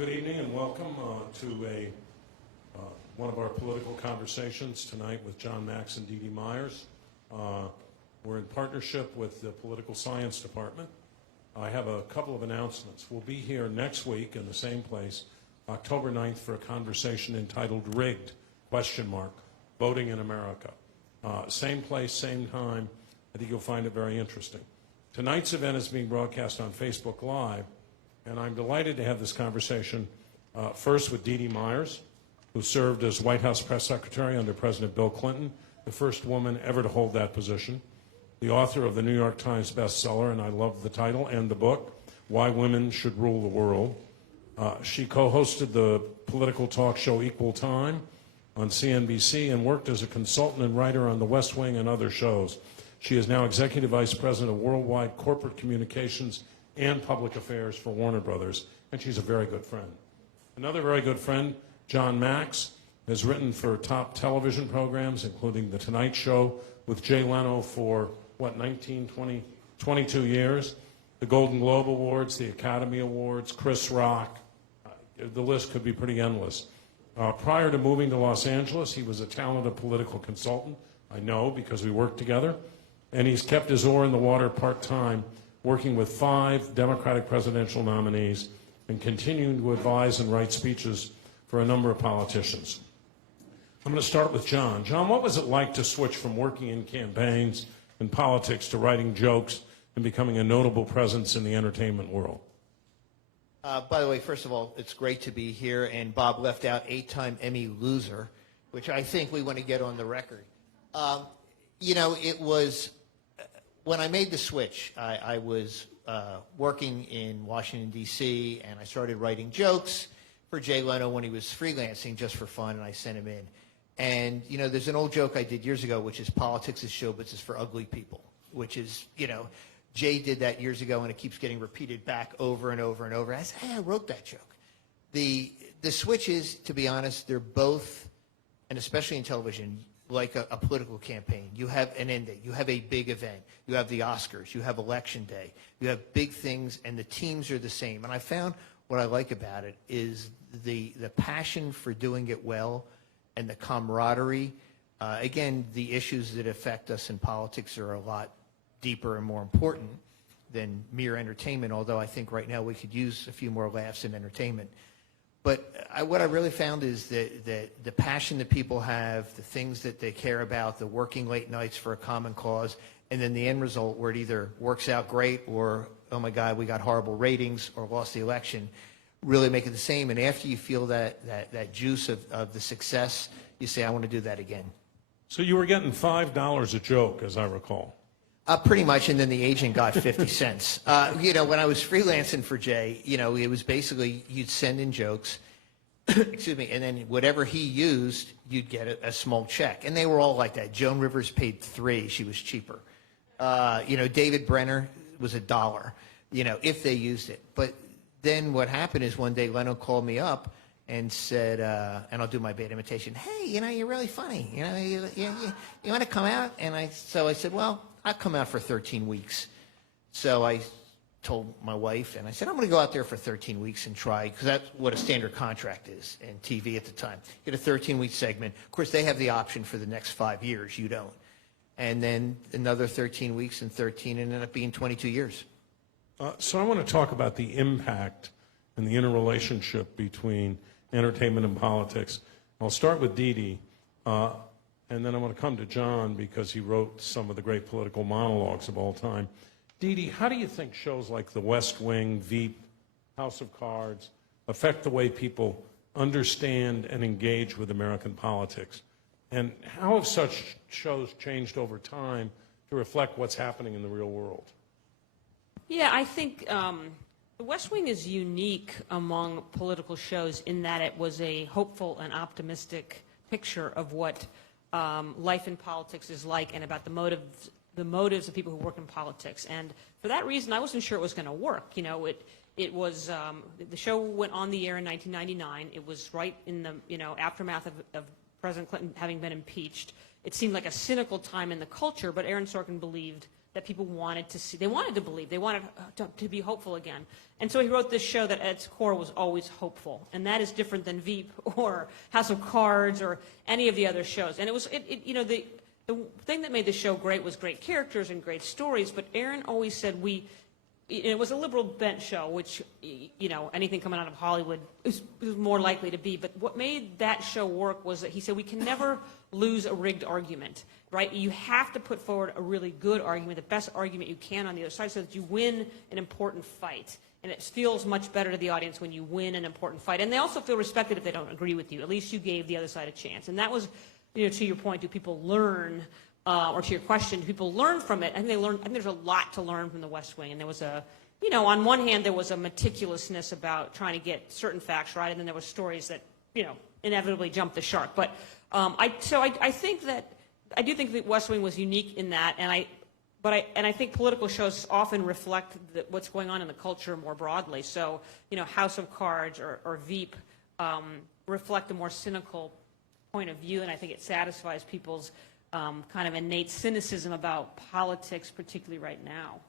Good evening and welcome to one of our political conversations tonight with John Macks and Dee Dee Myers. We're in partnership with the Political Science Department. I have a couple of announcements. We'll be here next week in the same place, October 9th, for a conversation entitled Rigged, ? Voting in America. Same place, same time. I think you'll find it very interesting. Tonight's event is being broadcast on Facebook Live, and I'm delighted to have this conversation first with Dee Dee Myers, who served as White House press secretary under President Bill Clinton, the first woman ever to hold that position, the author of the New York Times bestseller, and I love the title, and the book, Why Women Should Rule the World. She co-hosted the political talk show Equal Time on CNBC and worked as a consultant and writer on The West Wing and other shows. She is now Executive Vice President of Worldwide Corporate Communications and Public Affairs for Warner Brothers, and she's a very good friend. Another very good friend, John Macks, has written for top television programs, including The Tonight Show with Jay Leno for, 22 years, the Golden Globe Awards, the Academy Awards, Chris Rock. The list could be pretty endless. Prior to moving to Los Angeles, he was a talented political consultant, I know because we worked together, and he's kept his oar in the water part-time, working with 5 Democratic presidential nominees and continuing to advise and write speeches for a number of politicians. I'm going to start with John. John, what was it like to switch from working in campaigns and politics to writing jokes and becoming a notable presence in the entertainment world? By the way, first of all, it's great to be here, and Bob left out 8-time Emmy loser, which I think we want to get on the record. You know, it was, when I made the switch, I was working in Washington, D.C., and I started writing jokes for Jay Leno when he was freelancing just for fun, and I sent him in. And, you know, there's an old joke I did years ago, which is politics is show business for ugly people, which is, you know, Jay did that years ago, and it keeps getting repeated back over and over and over. I said, hey, I wrote that joke. The switch is, to be honest, they're both, and especially in television, like a political campaign. You have an end date. You have a big event. You have the Oscars. You have Election Day. You have big things, and the teams are the same. And I found what I like about it is the passion for doing it well and the camaraderie. Again, the issues that affect us in politics are a lot deeper and more important than mere entertainment, although I think right now we could use a few more laughs in entertainment. But what I really found is that the passion that people have, the things that they care about, the working late nights for a common cause, and then the end result where it either works out great or, oh my God, we got horrible ratings or lost the election, really make it the same. And after you feel that juice of the success, you say, I want to do that again. So you were getting $5 a joke, as I recall. Pretty much, and then the agent got 50 cents. You know, when I was freelancing for Jay, you know, it was basically you'd send in jokes, excuse me, and then whatever he used, you'd get a small check. And they were all like that. Joan Rivers paid $3. She was cheaper. You know, David Brenner was $1, you know, if they used it. But then what happened is one day Leno called me up and said, and I'll do my bad imitation, hey, you know, you're really funny. You know, you want to come out? And so I said, well, I'll come out for 13 weeks. So I told my wife, and I said, I'm going to go out there for 13 weeks and try, because that's what a standard contract is in TV at the time. Get a 13-week segment. Of course, they have the option for the next 5 years. You don't. And then another 13 weeks and 13, and ended up being 22 years. So I want to talk about the impact and the interrelationship between entertainment and politics. I'll start with Dee Dee. And then I want to come to John because he wrote some of the great political monologues of all time. Dee Dee, how do you think shows like The West Wing, Veep, House of Cards affect the way people understand and engage with American politics? And how have such shows changed over time to reflect what's happening in the real world? Yeah, I think The West Wing is unique among political shows in that it was a hopeful and optimistic picture of what life in politics is like and about the motives of people who work in politics. And for that reason, I wasn't sure it was going to work. You know, it was the show went on the air in 1999. It was right in the aftermath of President Clinton having been impeached. It seemed like a cynical time in the culture, but Aaron Sorkin believed that people wanted to see. They wanted to believe. They wanted to be hopeful again. And so he wrote this show that at its core was always hopeful. And that is different than Veep or House of Cards or any of the other shows. And it was, the thing that made the show great was great characters and great stories. But Aaron always said it was a liberal bent show, which, anything coming out of Hollywood is more likely to be. But what made that show work was that he said we can never lose a rigged argument, right? You have to put forward a really good argument, the best argument you can on the other side so that you win an important fight. And it feels much better to the audience when you win an important fight. And they also feel respected if they don't agree with you. At least you gave the other side a chance. And that was, to your point, do people learn, or to your question, do people learn from it? I think there's a lot to learn from the West Wing. And there was on one hand, there was a meticulousness about trying to get certain facts right. And then there were stories that, inevitably jumped the shark. But I do think the West Wing was unique in that. And I think political shows often reflect what's going on in the culture more broadly. So, House of Cards or Veep reflect a more cynical point of view, and I think it satisfies people's kind of innate cynicism about politics, particularly right now.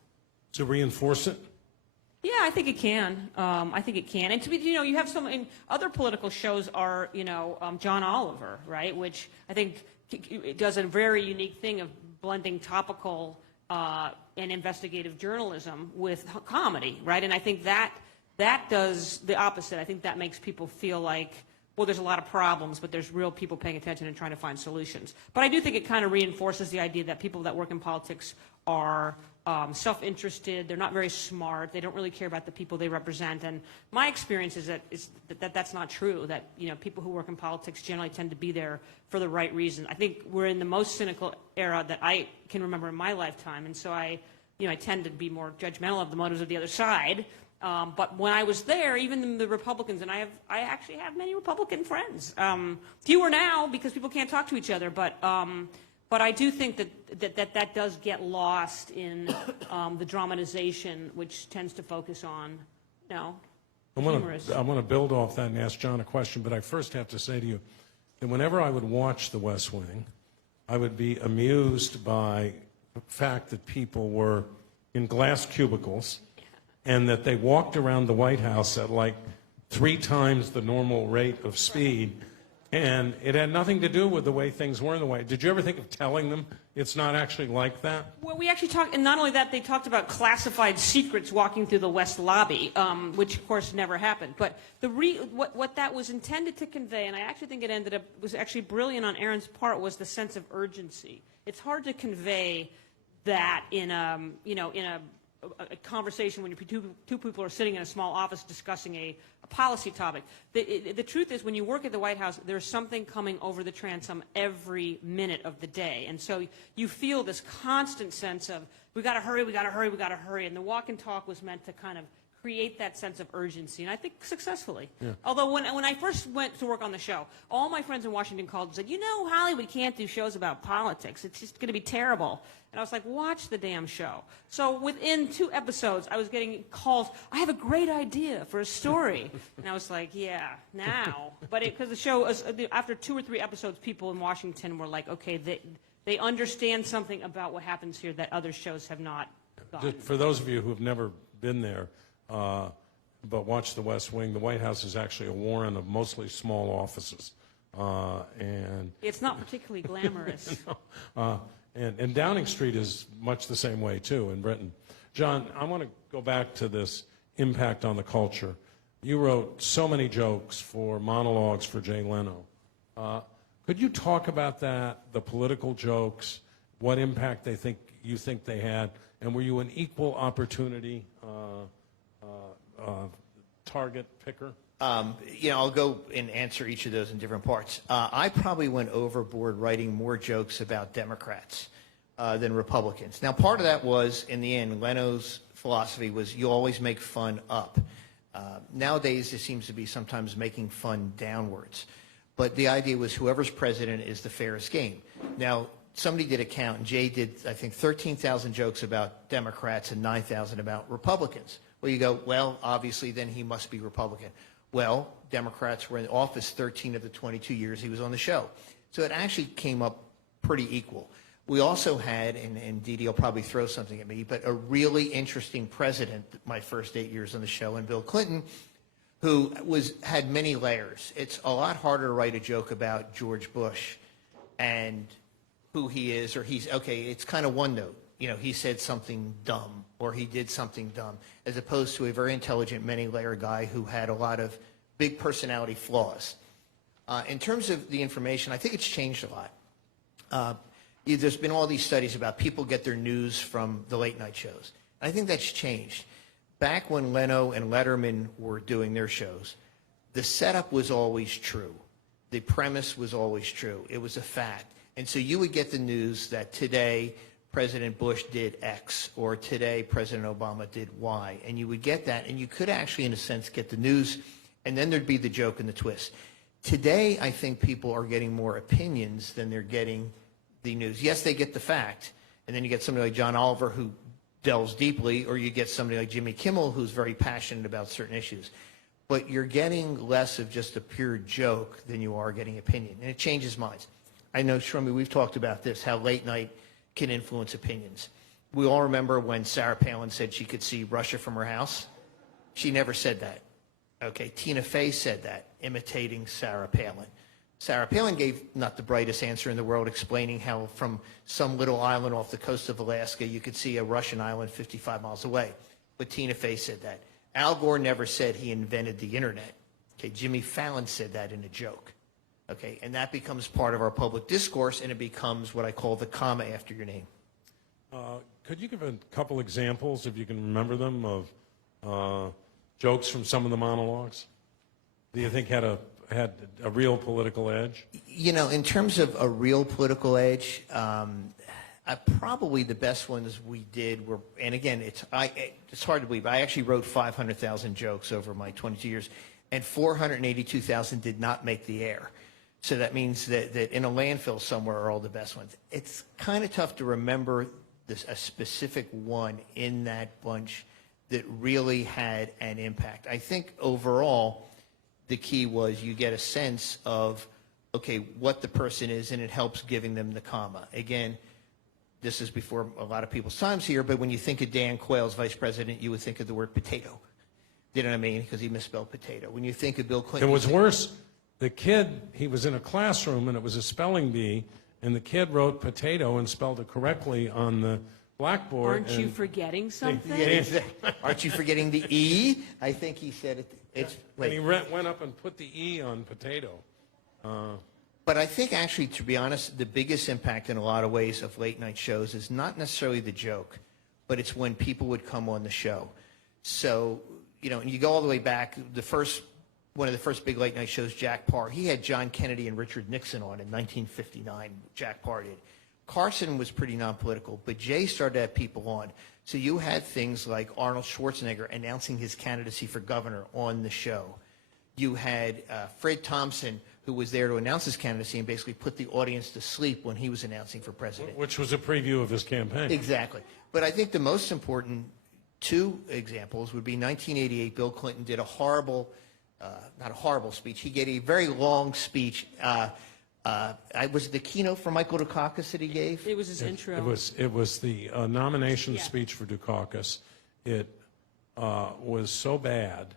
To reinforce it? Yeah, I think it can. I think it can. And to be, you have in other political shows are, John Oliver, right, which I think it does a very unique thing of blending topical and investigative journalism with comedy, right? And I think that does the opposite. I think that makes people feel like, well, there's a lot of problems, but there's real people paying attention and trying to find solutions. But I do think it kind of reinforces the idea that people that work in politics are self-interested. They're not very smart. They don't really care about the people they represent. And my experience is that that's not true, that people who work in politics generally tend to be there for the right reason. I think we're in the most cynical era that I can remember in my lifetime. And so I tend to be more judgmental of the motives of the other side. But when I was there, even the Republicans, and I actually have many Republican friends. Fewer now because people can't talk to each other, but I do think that does get lost in the dramatization, which tends to focus on, humorous. I want to build off that and ask John a question, but I first have to say to you that whenever I would watch The West Wing, I would be amused by the fact that people were in glass cubicles and that they walked around the White House at like 3 times the normal rate of speed. And it had nothing to do with the way things were in the White House. Did you ever think of telling them it's not actually like that? Well, we actually talked, and not only that, they talked about classified secrets walking through the West Lobby, which of course never happened. But what that was intended to convey, and I actually think it was actually brilliant on Aaron's part, was the sense of urgency. It's hard to convey that in a conversation when two people are sitting in a small office discussing a policy topic. The truth is, when you work at the White House, there's something coming over the transom every minute of the day. And so you feel this constant sense of, we got to hurry, we got to hurry, we got to hurry. And the walk and talk was meant to kind of create that sense of urgency, and I think successfully. Yeah. Although when I first went to work on the show, all my friends in Washington called and said, Hollywood can't do shows about politics. It's just going to be terrible. And I was like, watch the damn show. So within 2 episodes, I was getting calls, I have a great idea for a story. And I was like, yeah, now. But because the show, after 2 or 3 episodes, people in Washington were like, okay, they understand something about what happens here that other shows have not gotten. For those of you who have never been there, but watch The West Wing, the White House is actually a warren of mostly small offices. And it's not particularly glamorous. No, and Downing Street is much the same way, too, in Britain. John, I want to go back to this impact on the culture. You wrote so many jokes for monologues for Jay Leno. Could you talk about that, the political jokes, what impact you think they had, and were you an equal opportunity target picker? I'll go and answer each of those in different parts. I probably went overboard writing more jokes about Democrats than Republicans. Now, part of that was, in the end, Leno's philosophy was you always make fun up. Nowadays, it seems to be sometimes making fun downwards. But the idea was whoever's president is the fairest game. Now, somebody did a count, and Jay did, I think, 13,000 jokes about Democrats and 9,000 about Republicans. Well, you go, well, obviously, then he must be Republican. Well, Democrats were in office 13 of the 22 years he was on the show. So it actually came up pretty equal. We also had, and Dee Dee will probably throw something at me, but a really interesting president my first 8 years on the show, and Bill Clinton, who had many layers. It's a lot harder to write a joke about George Bush and who he is, or it's kind of one note. You know, he said something dumb, or he did something dumb, as opposed to a very intelligent, many-layer guy who had a lot of big personality flaws. In terms of the information, I think it's changed a lot. There's been all these studies about people get their news from the late-night shows. I think that's changed. Back when Leno and Letterman were doing their shows, the setup was always true. The premise was always true. It was a fact. And so you would get the news that today President Bush did X, or today President Obama did Y. And you would get that, and you could actually, in a sense, get the news, and then there'd be the joke and the twist. Today, I think people are getting more opinions than they're getting the news. Yes, they get the fact, and then you get somebody like John Oliver who delves deeply, or you get somebody like Jimmy Kimmel who's very passionate about certain issues. But you're getting less of just a pure joke than you are getting opinion, and it changes minds. I know, Shrummy, we've talked about this, how late night can influence opinions. We all remember when Sarah Palin said she could see Russia from her house. She never said that. Okay, Tina Fey said that, imitating Sarah Palin. Sarah Palin gave not the brightest answer in the world, explaining how from some little island off the coast of Alaska, you could see a Russian island 55 miles away. But Tina Fey said that. Al Gore never said he invented the internet. Okay, Jimmy Fallon said that in a joke. Okay, and that becomes part of our public discourse, and it becomes what I call the comma after your name. Could you give a couple examples, if you can remember them, of jokes from some of the monologues? Do you think had a real political edge? You know, in terms of a real political edge, probably the best ones we did were, and again, it's hard to believe, I actually wrote 500,000 jokes over my 22 years, and 482,000 did not make the air. So that means that in a landfill somewhere are all the best ones. It's kind of tough to remember a specific one in that bunch that really had an impact. I think overall, the key was you get a sense of, okay, what the person is, and it helps giving them the comma. Again, this is before a lot of people's times here, but when you think of Dan Quayle as vice president, you would think of the word potato. You know what I mean? Because he misspelled potato. When you think of Bill Clinton... It was worse. The kid, he was in a classroom, and it was a spelling bee, and the kid wrote potato and spelled it correctly on the blackboard. Aren't you forgetting something? Aren't you forgetting the E? I think he said it. And he went up and put the E on potato. But I think actually, to be honest, the biggest impact in a lot of ways of late night shows is not necessarily the joke, but it's when people would come on the show. So, you know, and you go all the way back, one of the first big late night shows, Jack Parr, he had John Kennedy and Richard Nixon on in 1959, Jack Parr did. Carson was pretty non-political, but Jay started to have people on. So you had things like Arnold Schwarzenegger announcing his candidacy for governor on the show. You had Fred Thompson, who was there to announce his candidacy and basically put the audience to sleep when he was announcing for president. Which was a preview of his campaign. Exactly. But I think the most important two examples would be 1988, Bill Clinton did not a horrible speech. He gave a very long speech. Was it the keynote for Michael Dukakis that he gave? It was his intro. It was the nomination speech for Dukakis. It was so bad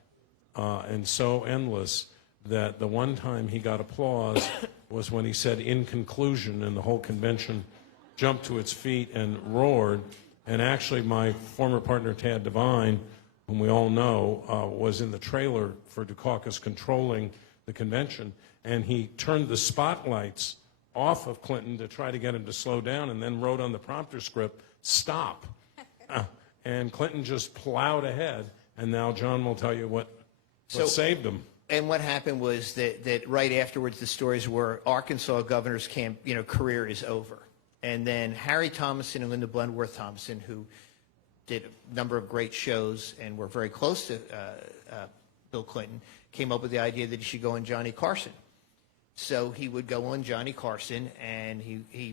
and so endless that the one time he got applause was when he said "in conclusion," and the whole convention jumped to its feet and roared. And actually, my former partner Tad Devine, whom we all know, was in the trailer for Dukakis controlling the convention, and he turned the spotlights off of Clinton to try to get him to slow down, and then wrote on the prompter script, "Stop." And Clinton just plowed ahead, and now John will tell you what saved him. And what happened was that right afterwards, the stories were Arkansas governor's career is over. And then Harry Thomason and Linda Blendworth Thompson, who did a number of great shows and were very close to Bill Clinton, came up with the idea that he should go on Johnny Carson. So he would go on Johnny Carson, and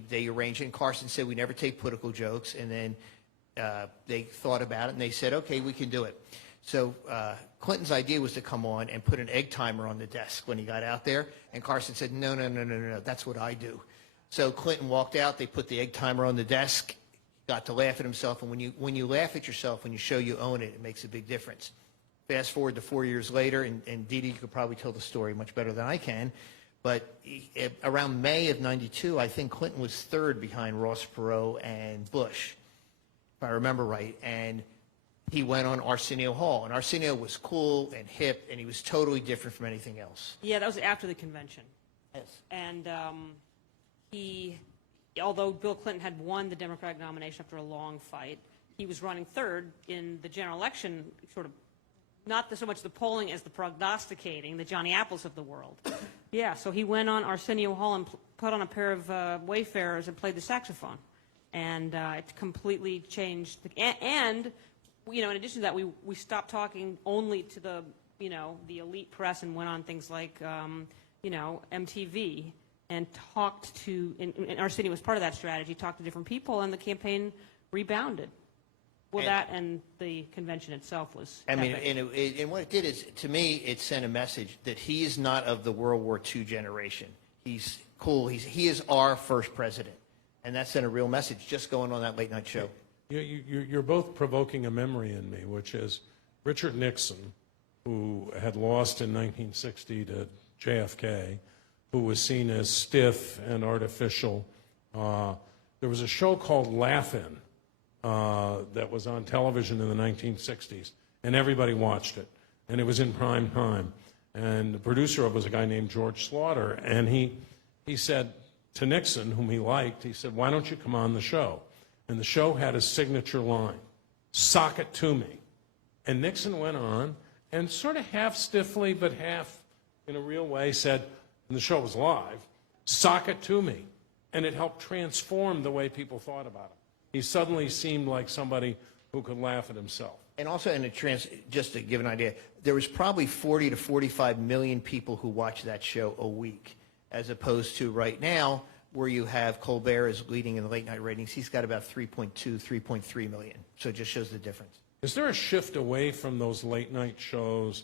they arranged it, and Carson said, "We never take political jokes." And then they thought about it, and they said, "Okay, we can do it." So Clinton's idea was to come on and put an egg timer on the desk when he got out there, and Carson said, "No, that's what I do." So Clinton walked out. They put the egg timer on the desk. Got to laugh at himself. And when you laugh at yourself, when you show you own it, it makes a big difference. Fast forward to 4 years later, and Dee Dee could probably tell the story much better than I can. But around May of '92, I think Clinton was third behind Ross Perot and Bush, if I remember right. And he went on Arsenio Hall. And Arsenio was cool and hip, and he was totally different from anything else. Yeah, that was after the convention. Yes. And although Bill Clinton had won the Democratic nomination after a long fight, he was running third in the general election, sort of not so much the polling as the prognosticating, the Johnny Apples of the world. Yeah, so he went on Arsenio Hall and put on a pair of Wayfarers and played the saxophone. And it completely changed. And, in addition to that, we stopped talking only to the elite press and went on things like, MTV and talked to, and Arsenio was part of that strategy, talked to different people, and the campaign rebounded. Well, that and the convention itself was epic. And what it did is, to me, it sent a message that he is not of the World War II generation. He's cool. He is our first president. And that sent a real message just going on that late night show. You're both provoking a memory in me, which is Richard Nixon, who had lost in 1960 to JFK, who was seen as stiff and artificial. There was a show called Laugh-In that was on television in the 1960s, and everybody watched it, and it was in prime time. And the producer of it was a guy named George Slaughter, and he said to Nixon, whom he liked, he said, "Why don't you come on the show?" And the show had a signature line, "Sock it to me." And Nixon went on and sort of half stiffly but half in a real way said, and the show was live, "Sock it to me." And it helped transform the way people thought about him. He suddenly seemed like somebody who could laugh at himself. And also, just to give an idea, there was probably 40 to 45 million people who watched that show a week, as opposed to right now, where you have Colbert is leading in the late night ratings. He's got about 3.2, 3.3 million. So it just shows the difference. Is there a shift away from those late night shows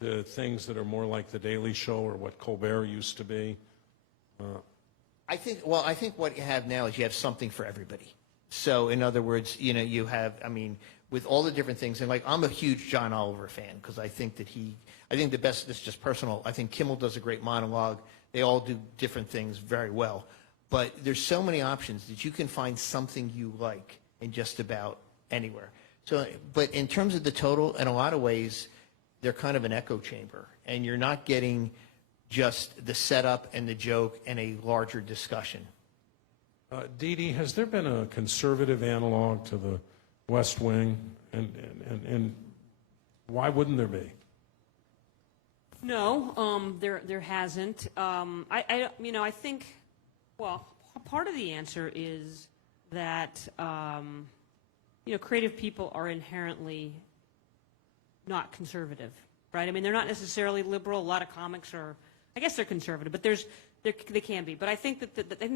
to things that are more like The Daily Show or what Colbert used to be? I think what you have now is you have something for everybody. So in other words, you have, with all the different things, and I'm a huge John Oliver fan because I think the best, this is just personal, I think Kimmel does a great monologue. They all do different things very well. But there's so many options that you can find something you like in just about anywhere. So, but in terms of the total, in a lot of ways, they're kind of an echo chamber, and you're not getting just the setup and the joke and a larger discussion. Dee Dee, has there been a conservative analog to the West Wing, and why wouldn't there be? No, there hasn't. I think, well, part of the answer is that creative people are inherently not conservative, right? They're not necessarily liberal. A lot of comics are, I guess they're conservative, but they can be. But I think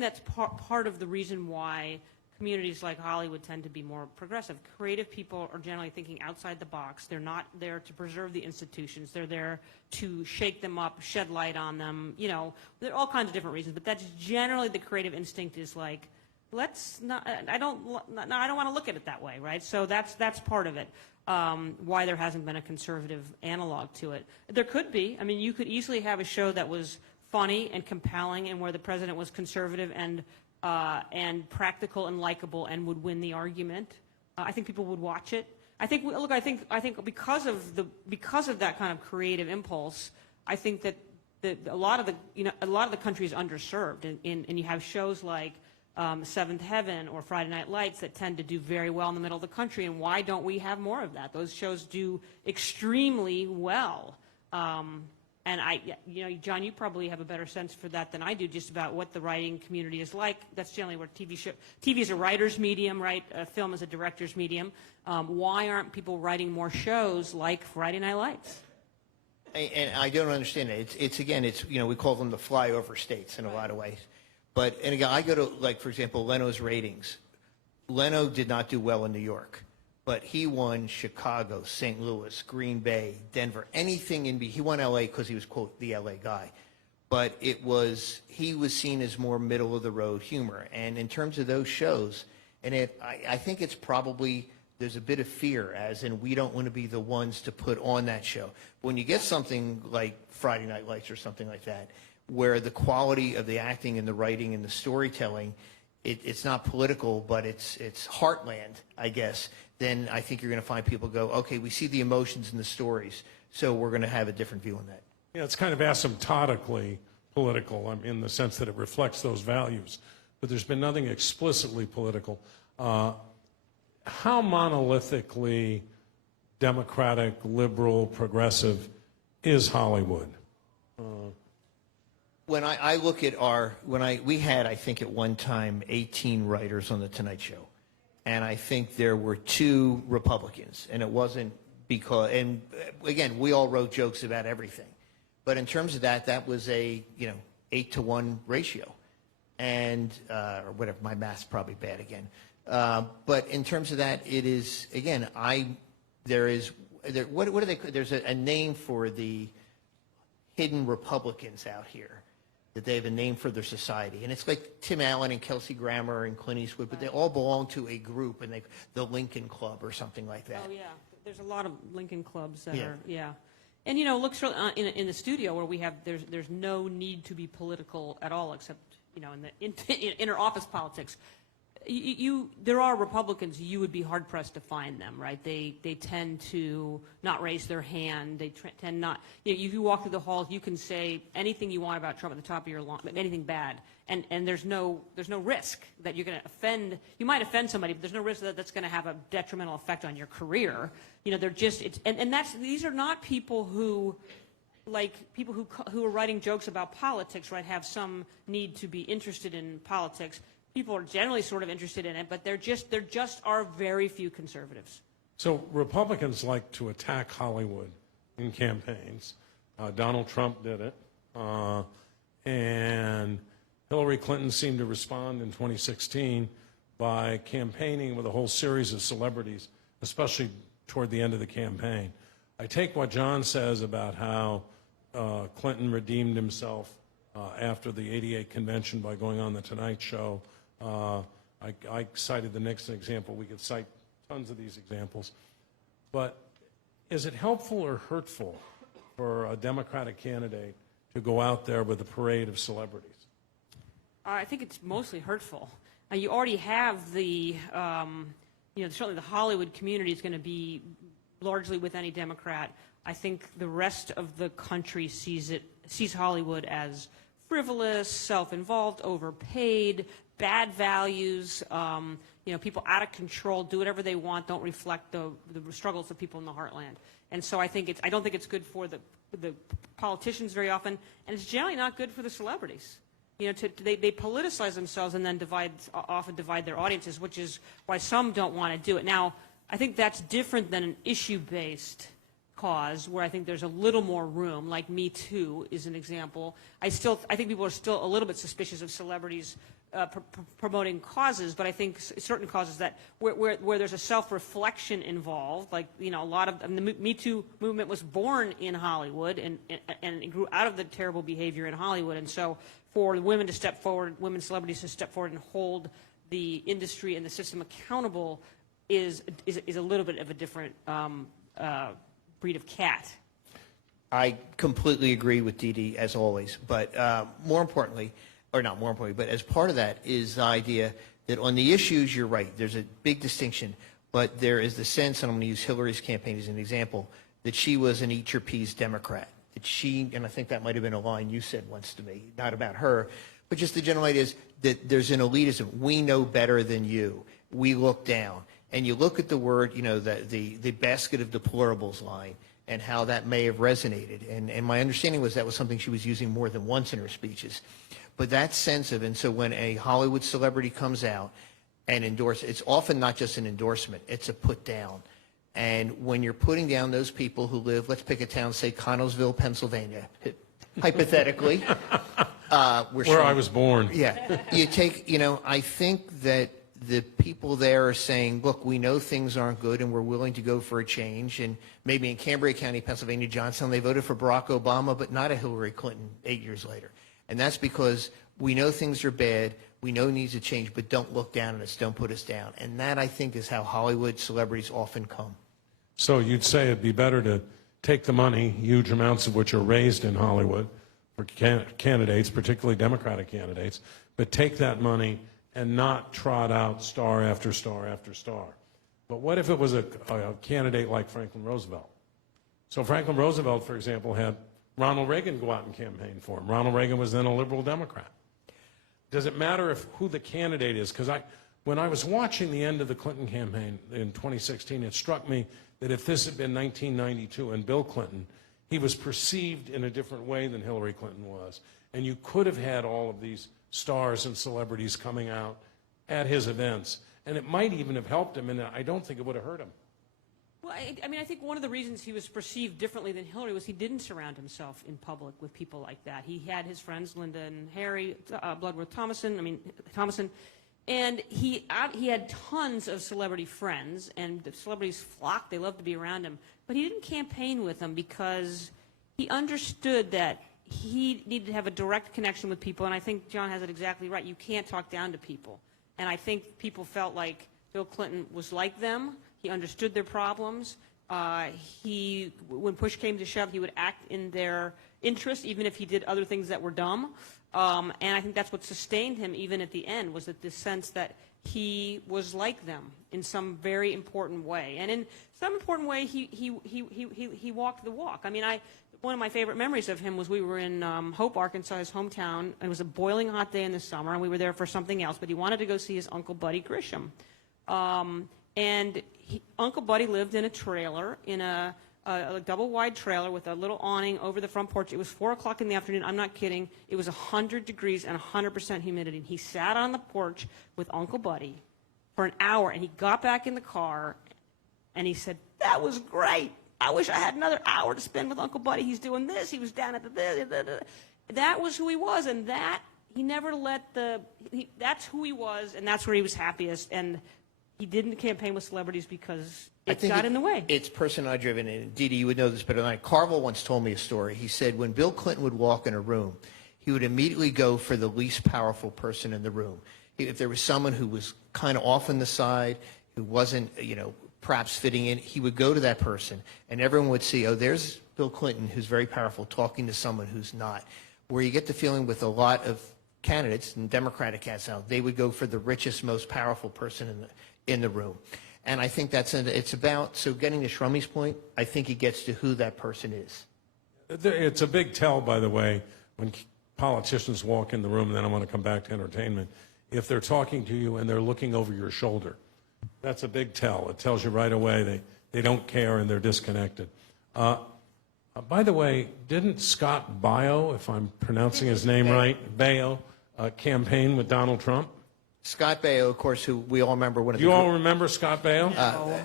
that's part of the reason why communities like Hollywood tend to be more progressive. Creative people are generally thinking outside the box. They're not there to preserve the institutions. They're there to shake them up, shed light on them. There are all kinds of different reasons, but that's generally the creative instinct is like, let's not. I don't want to look at it that way, right? So that's part of it. Why there hasn't been a conservative analog to it. There could be. You could easily have a show that was funny and compelling, and where the president was conservative and practical and likable and would win the argument. I think people would watch it. I think because of that kind of creative impulse, I think that a lot of the country is underserved, and you have shows like Seventh Heaven or Friday Night Lights that tend to do very well in the middle of the country. And why don't we have more of that? Those shows do extremely well. And John, you probably have a better sense for that than I do, just about what the writing community is like. That's generally where TV is a writer's medium, right? Film is a director's medium. Why aren't people writing more shows like Friday Night Lights? And I don't understand it. It's we call them the flyover states in a lot of ways. And again, I go to, for example, Leno's ratings. Leno did not do well in New York. But he won Chicago, St. Louis, Green Bay, Denver, anything he won L.A. because he was, quote, the L.A. guy. but he was seen as more middle of the road humor. And in terms of those shows, and I think it's probably, there's a bit of fear, as in we don't want to be the ones to put on that show. When you get something like Friday Night Lights or something like that, where the quality of the acting and the writing and the storytelling, it's not political, but it's heartland, I guess, then I think you're going to find people go, okay, we see the emotions in the stories, so we're going to have a different view on that. Yeah, it's kind of asymptotically political in the sense that it reflects those values, but there's been nothing explicitly political. How monolithically democratic, liberal, progressive is Hollywood? When I look at we had, I think at one time, 18 writers on The Tonight Show. And I think there were 2 Republicans. And it wasn't because, and again, we all wrote jokes about everything. But in terms of that was a, 8-to-1 ratio. And, or whatever, my math's probably bad again. But in terms of that, it is, again, what do they, there's a name for the hidden Republicans out here, that they have a name for their society. And it's like Tim Allen and Kelsey Grammer and Clint Eastwood, but they all belong to a group, and the Lincoln Club or something like that. Oh, yeah. There's a lot of Lincoln clubs that Yeah. are, yeah. And, look, in the studio where we have, there's no need to be political at all, except, in the inner office politics. There are Republicans, you would be hard-pressed to find them, right? They tend to not raise their hand. They tend not, if you walk through the halls, you can say anything you want about Trump at the top of your lawn, anything bad, and there's no risk that you're going to offend. You might offend somebody, but there's no risk that that's going to have a detrimental effect on your career. They're just, these are not people who, like people who are writing jokes about politics, right, have some need to be interested in politics. People are generally sort of interested in it, but there just are very few conservatives. So Republicans like to attack Hollywood in campaigns. Donald Trump did it. And Hillary Clinton seemed to respond in 2016 by campaigning with a whole series of celebrities, especially toward the end of the campaign. I take what John says about how Clinton redeemed himself after the '88 convention by going on The Tonight Show. I cited the Nixon example. We could cite tons of these examples. But is it helpful or hurtful for a Democratic candidate to go out there with a parade of celebrities? I think it's mostly hurtful. You already have the, certainly the Hollywood community is going to be largely with any Democrat. I think the rest of the country sees Hollywood as frivolous, self-involved, overpaid, bad values, people out of control, do whatever they want, don't reflect the struggles of people in the heartland. And so I don't think it's good for the politicians very often, and it's generally not good for the celebrities. They politicize themselves and then often divide their audiences, which is why some don't want to do it. Now, I think that's different than an issue-based cause, where I think there's a little more room, like Me Too is an example. I think people are still a little bit suspicious of celebrities promoting causes, but I think certain causes that where there's a self-reflection involved, like a lot of the Me Too movement was born in Hollywood and it grew out of the terrible behavior in Hollywood, and so for women to step forward, women celebrities to step forward and hold the industry and the system accountable is a little bit of a different breed of cat. I completely agree with Dee Dee, as always, but more importantly, but as part of that is the idea that on the issues, you're right, there's a big distinction, but there is the sense, and I'm going to use Hillary's campaign as an example, that she was an eat your peas Democrat. That she, and I think that might have been a line you said once to me, not about her, but just the general idea is that there's an elitism. We know better than you. We look down. And you look at the word, the basket of deplorables line, and how that may have resonated. And my understanding was that was something she was using more than once in her speeches. But that sense of, and so when a Hollywood celebrity comes out and endorses, it's often not just an endorsement, it's a put down. And when you're putting down those people who live, let's pick a town, say Connellsville, Pennsylvania, hypothetically. Where I was born. Yeah. You take, I think that the people there are saying, look, we know things aren't good and we're willing to go for a change. And maybe in Cambria County, Pennsylvania, Johnstown, they voted for Barack Obama, but not a Hillary Clinton 8 years later. And that's because we know things are bad, we know needs to change, but don't look down on us, don't put us down. And that, I think, is how Hollywood celebrities often come. So you'd say it'd be better to take the money, huge amounts of which are raised in Hollywood for candidates, particularly Democratic candidates, but take that money and not trot out star after star after star. But what if it was a candidate like Franklin Roosevelt? So Franklin Roosevelt, for example, had Ronald Reagan go out and campaign for him. Ronald Reagan was then a liberal Democrat. Does it matter who the candidate is? Because when I was watching the end of the Clinton campaign in 2016, it struck me that if this had been 1992 and Bill Clinton, he was perceived in a different way than Hillary Clinton was. And you could have had all of these stars and celebrities coming out at his events. And it might even have helped him, and I don't think it would have hurt him. Well, I mean, I think one of the reasons he was perceived differently than Hillary was he didn't surround himself in public with people like that. He had his friends, Linda and Harry, Bloodworth Thomason, and he had tons of celebrity friends, and the celebrities flocked. They loved to be around him. But he didn't campaign with them because he understood that he needed to have a direct connection with people, and I think John has it exactly right. You can't talk down to people. And I think people felt like Bill Clinton was like them. He understood their problems. When push came to shove, he would act in their interest, even if he did other things that were dumb. And I think that's what sustained him, even at the end, was that this sense that he was like them in some very important way. And in some important way, he walked the walk. I mean, one of my favorite memories of him was we were in Hope, Arkansas, his hometown. And it was a boiling hot day in the summer, and we were there for something else. But he wanted to go see his Uncle Buddy Grisham. And Uncle Buddy lived in a trailer, in a double-wide trailer with a little awning over the front porch. It was 4 o'clock in the afternoon. I'm not kidding. It was 100 degrees and 100% humidity. And he sat on the porch with Uncle Buddy for an hour, and he got back in the car, and he said, "That was great. I wish I had another hour to spend with Uncle Buddy. He's doing this. He was down at the." That was who he was, and that he never let that's who he was, and that's where he was happiest. And he didn't campaign with celebrities because it got in the way. It's personality driven, and Dee Dee, you would know this better than I. Carville once told me a story. He said when Bill Clinton would walk in a room, he would immediately go for the least powerful person in the room. If there was someone who was kind of off on the side, who wasn't, perhaps fitting in, he would go to that person, and everyone would see, oh, there's Bill Clinton, who's very powerful, talking to someone who's not. Where you get the feeling with a lot of candidates, and Democratic candidates now, they would go for the richest, most powerful person in the room. And I think it's about, so getting to Shrumy's point, I think it gets to who that person is. It's a big tell, by the way, when politicians walk in the room, and then I want to come back to entertainment, if they're talking to you and they're looking over your shoulder. That's a big tell. It tells you right away they don't care and they're disconnected. By the way, didn't Scott Baio, if I'm pronouncing his name right, Baio, campaign with Donald Trump? Scott Baio, of course, who we all remember. You all remember Scott Baio?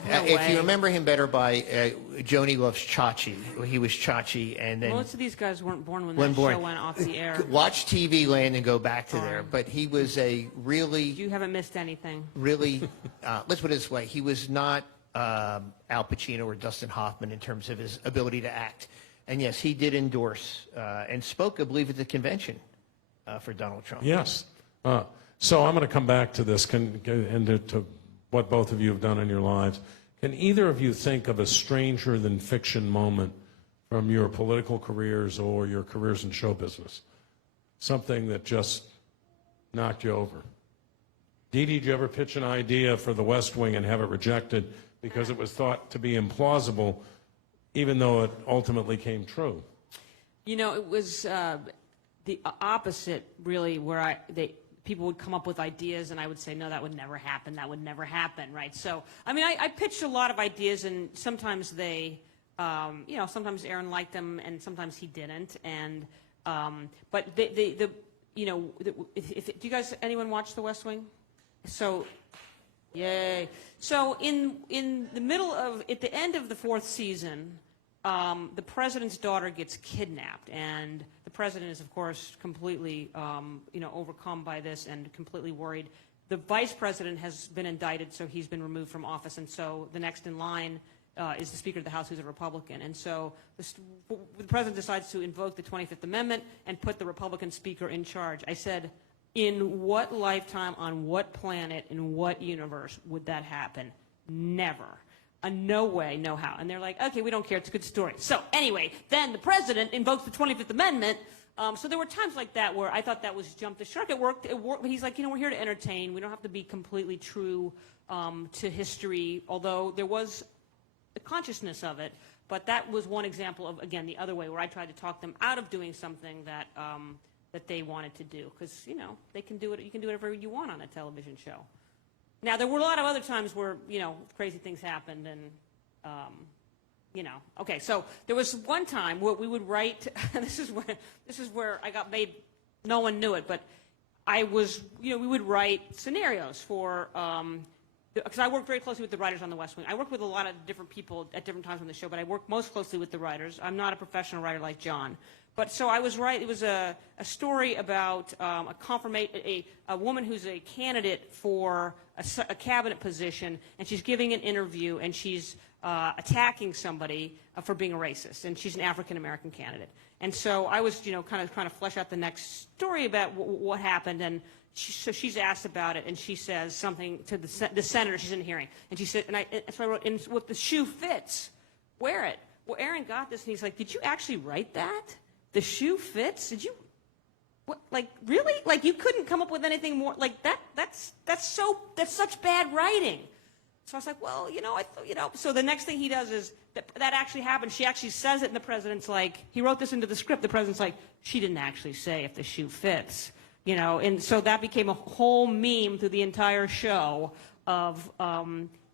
If you remember him better by Joni Loves Chachi. He was Chachi, and then Most of these guys weren't born when that show went off the air. Watch TV Land and go back to there. But he was a really... You haven't missed anything. Really, let's put it this way. He was not Al Pacino or Dustin Hoffman in terms of his ability to act. And yes, he did endorse and spoke, I believe, at the convention for Donald Trump. Yes. So I'm going to come back to this and to what both of you have done in your lives. Can either of you think of a stranger than fiction moment from your political careers or your careers in show business? Something that just knocked you over. Dee Dee, did you ever pitch an idea for the West Wing and have it rejected because it was thought to be implausible, even though it ultimately came true? It was the opposite, really, where people would come up with ideas, and I would say, no, that would never happen. That would never happen, right? So, I mean, I pitched a lot of ideas, and sometimes sometimes Aaron liked them, and sometimes he didn't. And but do you guys, anyone watch The West Wing? So, yay! So in the middle of, at the end of the 4th season, the president's daughter gets kidnapped, and the president is, of course, completely, overcome by this and completely worried. the vice president has been indicted, so he's been removed from office, and so the next in line is the Speaker of the House, who's a Republican. And so the president decides to invoke the 25th Amendment and put the Republican speaker in charge. I said, in what lifetime, on what planet, in what universe would that happen? Never. No way, no how. And they're like, okay, we don't care, it's a good story. So anyway, then the president invokes the 25th Amendment. So there were times like that where I thought that was jump the shark. It worked, but he's like, we're here to entertain. We don't have to be completely true to history, although there was the consciousness of it. But that was one example of, again, the other way, where I tried to talk them out of doing something that that they wanted to do, because they can do it. You can do whatever you want on a television show. Now there were a lot of other times where crazy things happened, and okay. So there was one time where we would write. this is where I got made. No one knew it, but I was. We would write scenarios for. Because I worked very closely with the writers on The West Wing. I worked with a lot of different people at different times on the show, but I worked most closely with the writers. I'm not a professional writer like John. But so I was right. It was a story about a woman who's a candidate for a cabinet position, and she's giving an interview, and she's attacking somebody for being a racist, and she's an African-American candidate. And so I was, kind of trying to flesh out the next story about what happened, and so she's asked about it, and she says something to the senator. She's in a hearing, and she said, so I wrote, and what the shoe fits, wear it. Well, Aaron got this, and he's like, did you actually write that? The shoe fits? Did you? What? Like, really? Like, you couldn't come up with anything more? Like that's such bad writing. So I was like, well, So the next thing he does is that actually happened. She actually says it, and the president's like, he wrote this into the script. The president's like, she didn't actually say if the shoe fits. And so that became a whole meme through the entire show of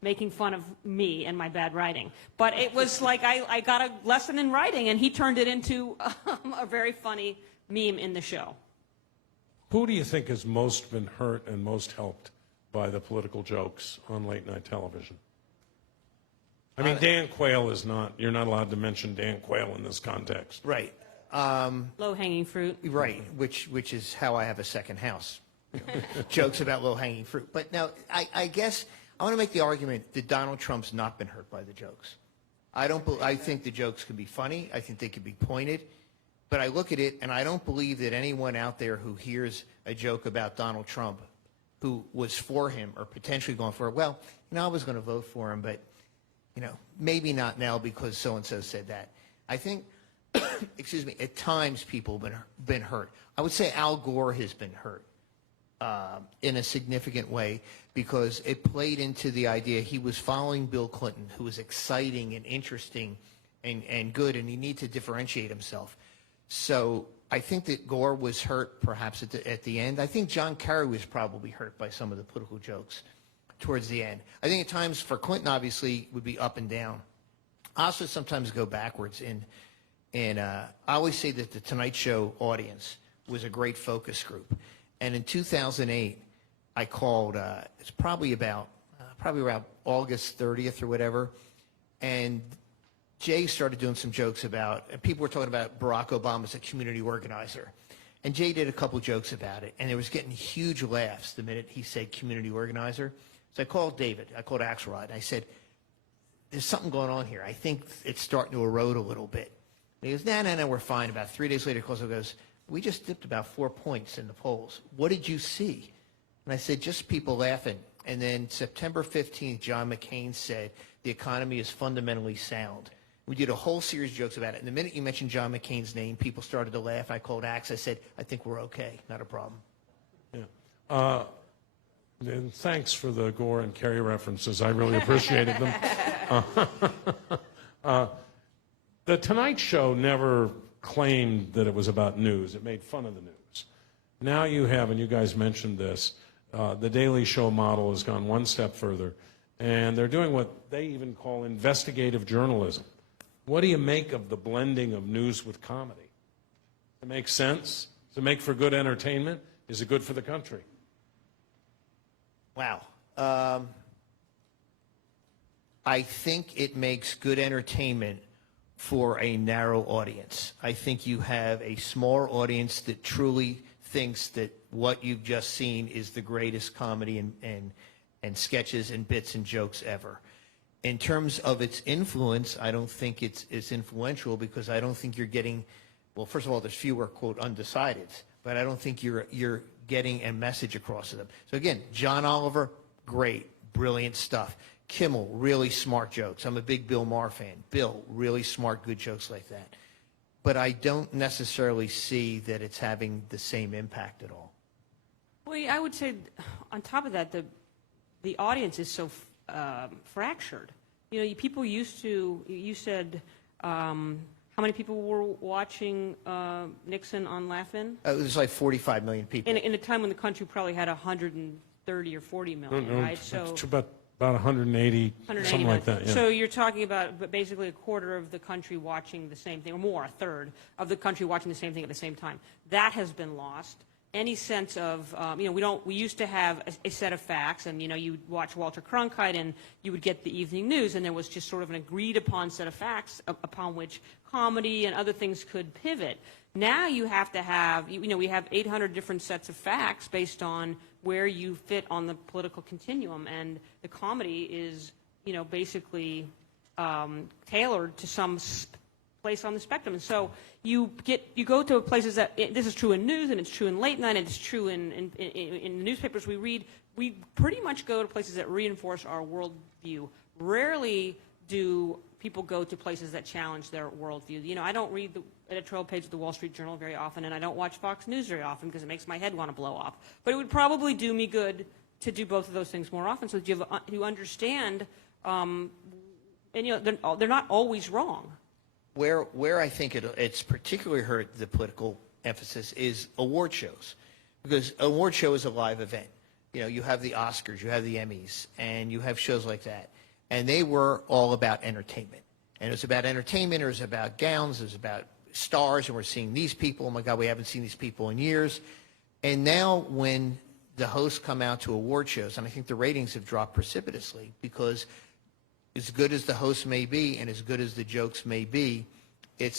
making fun of me and my bad writing. But it was like I got a lesson in writing, and he turned it into a very funny meme in the show. Who do you think has most been hurt and most helped by the political jokes on late night television? I mean, Dan Quayle is not, you're not allowed to mention Dan Quayle in this context. Right. Low-hanging fruit. Right, which is how I have a second house. Jokes about low-hanging fruit. But now, I guess I want to make the argument that Donald Trump's not been hurt by the jokes. I think the jokes can be funny. I think they can be pointed. But I look at it, and I don't believe that anyone out there who hears a joke about Donald Trump who was for him or potentially going for it, well, I was going to vote for him, but, maybe not now because so-and-so said that. I think, excuse me, at times people have been hurt. I would say Al Gore has been hurt in a significant way because it played into the idea he was following Bill Clinton, who was exciting and interesting and good, and he needed to differentiate himself. So I think that Gore was hurt perhaps at the end. I think John Kerry was probably hurt by some of the political jokes towards the end. I think at times for Clinton, obviously, would be up and down. I also sometimes go backwards. And I always say that the Tonight Show audience was a great focus group. And in 2008, I called, it's probably around August 30th or whatever, and Jay started doing some jokes about, and people were talking about Barack Obama as a community organizer. And Jay did a couple jokes about it, and it was getting huge laughs the minute he said community organizer. So I called David, I called Axelrod, and I said, there's something going on here. I think it's starting to erode a little bit. And he goes, no, we're fine. About 3 days later, he calls and goes, we just dipped about 4 points in the polls. What did you see? And I said, just people laughing. And then September 15th, John McCain said, the economy is fundamentally sound. We did a whole series of jokes about it. And the minute you mentioned John McCain's name, people started to laugh. I called Axe. I said, I think we're okay. Not a problem. Yeah. And thanks for the Gore and Kerry references. I really appreciated them. The Tonight Show never claimed that it was about news. It made fun of the news. Now you have, and you guys mentioned this, the Daily Show model has gone one step further, and they're doing what they even call investigative journalism. What do you make of the blending of news with comedy? Does it make sense? Does it make for good entertainment? Is it good for the country? Wow. I think it makes good entertainment for a narrow audience. I think you have a smaller audience that truly thinks that what you've just seen is the greatest comedy and sketches and bits and jokes ever. In terms of its influence, I don't think it's influential because I don't think you're getting, well, first of all, there's fewer, quote, undecideds, but I don't think you're getting a message across to them. So again, John Oliver, great, brilliant stuff. Kimmel, really smart jokes. I'm a big Bill Maher fan. Bill, really smart, good jokes like that. But I don't necessarily see that it's having the same impact at all. Well, I would say on top of that, the audience is so fractured. You know, people used to, you said, how many people were watching Nixon on Laugh-In? It was like 45 million people. In a time when the country probably had 130 or 40 million, right? So It's about 180, something like that, yeah. So you're talking about basically a quarter of the country watching the same thing, or more, a third of the country watching the same thing at the same time. That has been lost. Any sense of, you know, we used to have a set of facts, and, you know, you'd watch Walter Cronkite and you would get the evening news, and there was just sort of an agreed upon set of facts upon which comedy and other things could pivot. Now you have to have, you know, we have 800 different sets of facts based on where you fit on the political continuum, and the comedy is, you know, basically tailored to some place on the spectrum. And so you go to places that, this is true in news, and it's true in late night, and it's true in newspapers we read. We pretty much go to places that reinforce our worldview. Rarely do people go to places that challenge their worldview. You know, I don't read the editorial page of the Wall Street Journal very often, and I don't watch Fox News very often because it makes my head want to blow off. But it would probably do me good to do both of those things more often, so that you understand, and, you know, they're not always wrong. Where I think it's particularly hurt the political emphasis is award shows, because award show is a live event. You know, you have the Oscars, you have the Emmys, and you have shows like that, and they were all about entertainment. And it was about entertainment, it was about gowns, it was about stars, and we're seeing these people. Oh my God, we haven't seen these people in years. And now when the hosts come out to award shows, and I think the ratings have dropped precipitously, because as good as the host may be and as good as the jokes may be,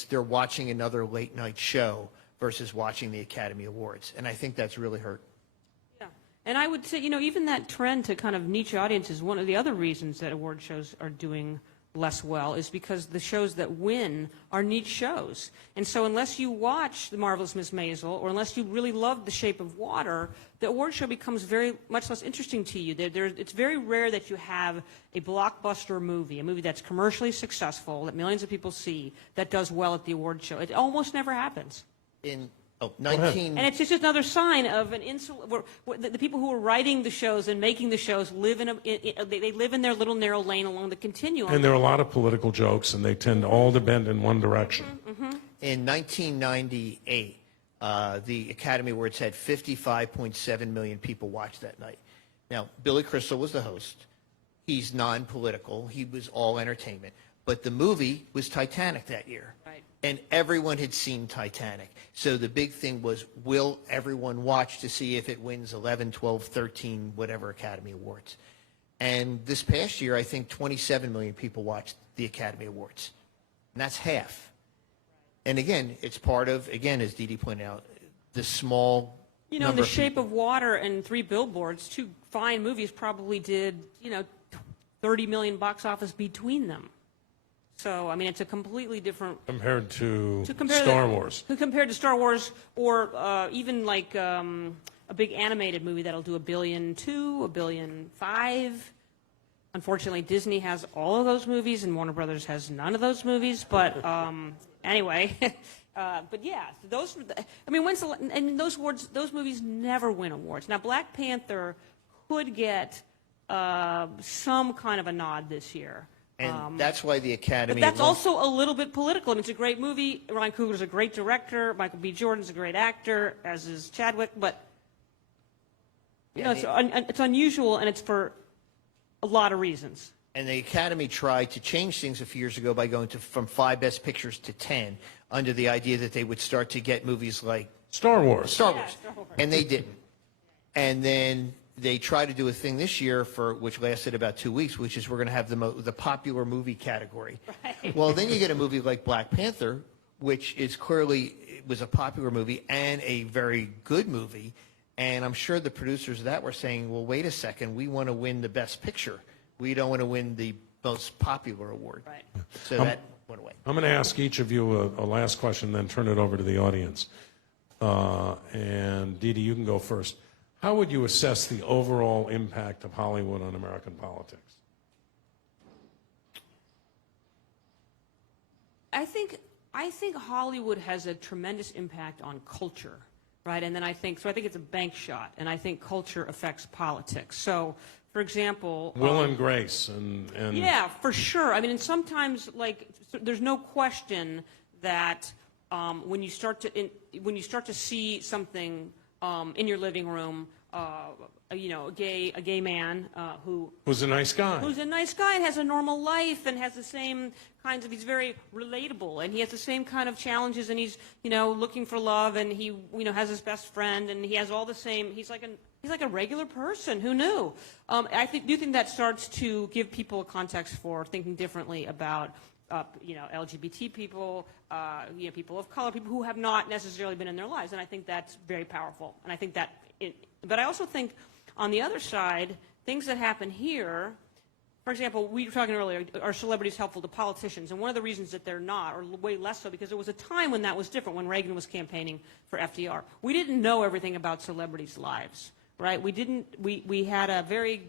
they're watching another late night show versus watching the Academy Awards. And I think that's really hurt. Yeah. And I would say, you know, even that trend to kind of niche audiences, one of the other reasons that award shows are doing less well is because the shows that win are niche shows. And so unless you watch The Marvelous Miss Maisel, or unless you really love The Shape of Water, the award show becomes very much less interesting to you. It's very rare that you have a blockbuster movie, a movie that's commercially successful, that millions of people see, that does well at the award show. It almost never happens. And it's just another sign of an the people who are writing the shows and making the shows live they live in their little narrow lane along the continuum. And there are a lot of political jokes, and they tend all to bend in one direction. Mm-hmm. In 1998, the Academy Awards had 55.7 million people watch that night. Now, Billy Crystal was the host. He's non-political. He was all entertainment. But the movie was Titanic that year. Right. And everyone had seen Titanic. So the big thing was, will everyone watch to see if it wins 11, 12, 13, whatever Academy Awards? And this past year, I think 27 million people watched the Academy Awards. And that's half. And again, it's part of, again, as Dee Dee pointed out, the small You know, number The of Shape people. of Water and Three Billboards, two fine movies, probably did, you know, 30 million box office between them. So, I mean, it's a completely different... Compared to Star Wars. Compared to Star Wars, or even like a big animated movie that'll do $1.2 billion, $1.5 billion. Unfortunately, Disney has all of those movies, and Warner Brothers has none of those movies. But anyway, but yeah, those. I mean, and those movies never win awards. Now, Black Panther could get some kind of a nod this year. And that's why the Academy... But that's also a little bit political. I mean, it's a great movie. Ryan Coogler's a great director. Michael B. Jordan's a great actor, as is Chadwick. But, you know, it's unusual, and it's for a lot of reasons. And the Academy tried to change things a few years ago by going from 5 Best Pictures to 10, under the idea that they would start to get movies like... Star Wars. Star Wars. And they didn't. And then... they tried to do a thing this year which lasted about 2 weeks, which is we're going to have the popular movie category. Right. Well, then you get a movie like Black Panther, which is clearly, it was a popular movie and a very good movie. And I'm sure the producers of that were saying, well, wait a second, we want to win the best picture. We don't want to win the most popular award. Right. So that went away. I'm going to ask each of you a last question, then turn it over to the audience. And Dee Dee, you can go first. How would you assess the overall impact of Hollywood on American politics? I think Hollywood has a tremendous impact on culture, right? And then I think it's a bank shot, and I think culture affects politics. So, for example, Will and Grace and yeah, for sure. I mean, and sometimes there's no question that when you start to see something in your living room, a gay man who's a nice guy. Who's a nice guy and has a normal life and has the same kinds of, he's very relatable and he has the same kind of challenges and he's, looking for love and he, has his best friend and he has all the same, he's like a regular person. Who knew? I do think that starts to give people a context for thinking differently about, LGBT people, people of color, people who have not necessarily been in their lives. And I think that's very powerful. And I think that, but I also think on the other side, things that happen here, for example, we were talking earlier, are celebrities helpful to politicians? And one of the reasons that they're not, or way less so, because there was a time when that was different, when Reagan was campaigning for FDR. We didn't know everything about celebrities' lives, right? We had a very,